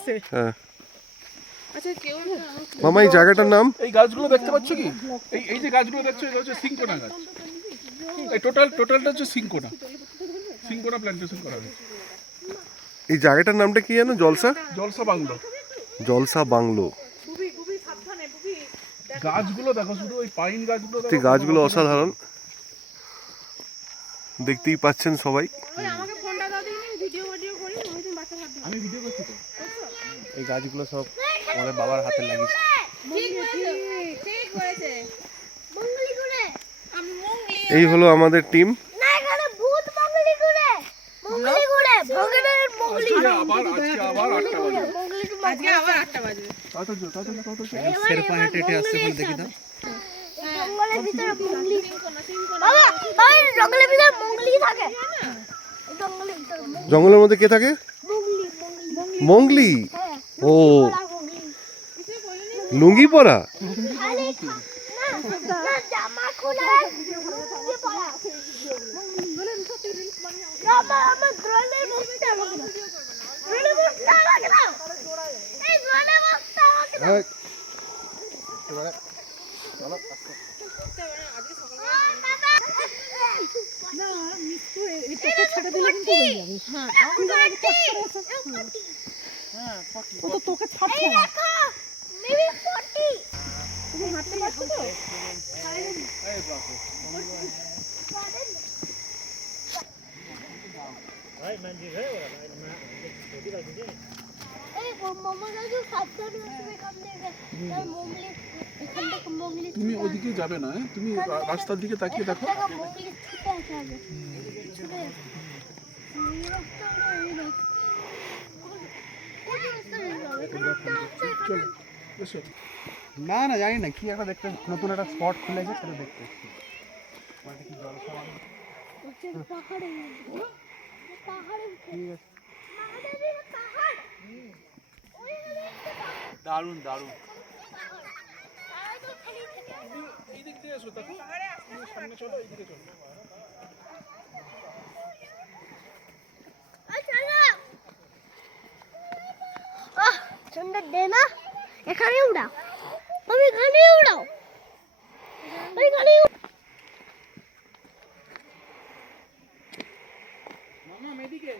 আছে। হ্যাঁ আচ্ছা কেউ মামা এই জায়গাটার নাম? এই গাছগুলো দেখতে পাচ্ছ কি? এই যে গাছগুলো দেখছো এটা হচ্ছে সিঙ্কোনা গাছ। এই টোটালটা হচ্ছে সিঙ্কোনা প্ল্যান্টেশন করা হয়েছে। এই জায়গাটার নামটা কি জানো? জলসা বাংলো। জলসা বাংলো। খুবই সাবধানে বুবি। গাছগুলো দেখো, শুধু ওই পাইন গাছগুলো দেখো। এই গাছগুলো অসাধারণ, দেখতেই পাচ্ছেন সবাই। ওই আমাকে ফোনটা দাও দিন, ভিডিও করি, আমি তুমি বাচ্চা হাত দিই। আমি ভিডিও করছি তো। এই গাছগুলো সব আমাদের বাবার হাতে লাগিয়েছে। ঠিক বলেছে। মঙ্গলি করে। আমি মঙ্গলি। এই হলো আমাদের টিম। না এখানে ভূত মঙ্গলি করে। ভগবানের মঙ্গলি। আজকে আবার 8টা বাজে। আজকে আবার 8টা বাজবে। সেরপা হেঁটে হেঁটে আসছে বলে দেখি না। জঙ্গলের ভিতরে মঙ্গলি। বাবা, বাবা জঙ্গলের ভিতরে মঙ্গলি থাকে। জঙ্গলের ভিতরে জঙ্গলের মধ্যে কে থাকে? মঙ্গলি। মঙ্গলি। হ্যাঁ। ও লুঙ্গি পরা। খালি না জামা খোলা লুঙ্গি পরা। আমার ড্রোনের বস্তা আমাকে দাও। ড্রোনের বস্তা আমাকে দাও। এই ড্রোনের বস্তা আমাকে দাও। তোকে ছাড়ছে এই দেখো মেবি 40 তুমি হাঁটতে পারছো তো? এই মামা দাদু সাবধানে আসবে এখান থেকে। তাই মঙ্গলি এখান থেকে মঙ্গলি। তুমি ওদিকে যাবে না, তুমি রাস্তার দিকে তাকিয়ে দেখো। মঙ্গলি ছুটে আসবে। ছুটে এই রাস্তাটা এই রাস্তা। চলো এসো। না না জানি না কি একটা দেখতে নতুন একটা স্পট খুলেছে সেটা দেখতে এসেছি। পাহাড়ে পাহাড়ে ঠিক আছে, পাহাড় দারুণ দারুণ। এই দিক দিয়ে এসো, দেখো সামনে চলো, এই দিকে চলো। সুন্দর দে না এখানে উড়াও। আমি এখানে উড়াও। এখানে মামা এদিকে